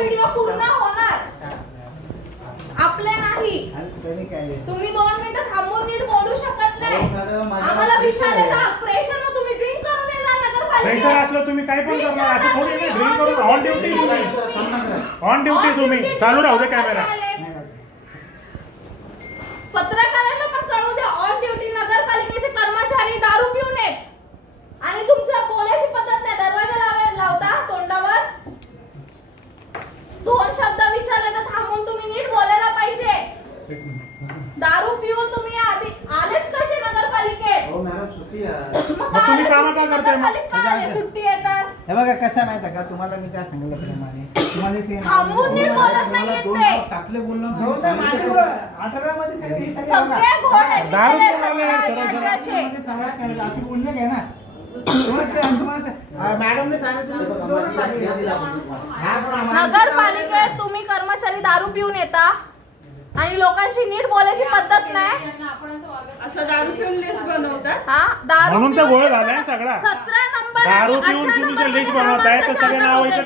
Video पूर्ण होणार. आपले नाही. तुम्ही दोन मिनिटं थांबून नीट बोलू शकत नाही. आम्हाला विचार प्रेशर तुम्ही ड्रिंक करून प्रेशर असलं तुम्ही काय पण करणार असं थोडी ऑन ड्युटी ऑन ड्युटी तुम्ही. चालू राहू दे कॅमेरा दोन शब्द विचारले तर थांबून तुम्ही नीट बोलायला पाहिजे. दारू पिऊन तुम्ही आधी आलेच कसे नगरपालिकेत मॅडम, सुट्टी आहे. मग मग तुम्ही आले कामं का सुट्टी करताय मग? नगरपालिका आले, सुट्टी येतात हे बघा कसं माहिती आहे का तुम्हाला मी काय सांगितलं प्रमाणे तुम्हाला ते थांबून नीट बोलत नाही येत दोन ते. नाव टाकले बोललो. दोन सगळे हे सगळे सगळे बघा. घोड आहेत, दारू निघाले पिऊन आले, सगळे सरळ सरळ. अठराचे. मध्ये समाज करायचा असं बोलणं काय ना मॅडमने नगरपालिकेत तुम्ही कर्मचारी दारू पिऊन येता आणि लोकांची नीट बोलायची पद्धत नाही असं दारू पिऊन लिस्ट बनवतात हा दारू म्हणून तर पिऊन गोळ येता. झालाय सगळा सतरा नंबर दारू पिऊन तुम्ही जे लिस्टमध्ये बनवताय तर माणसं सगळे चालतात नाव वगैरे. इथे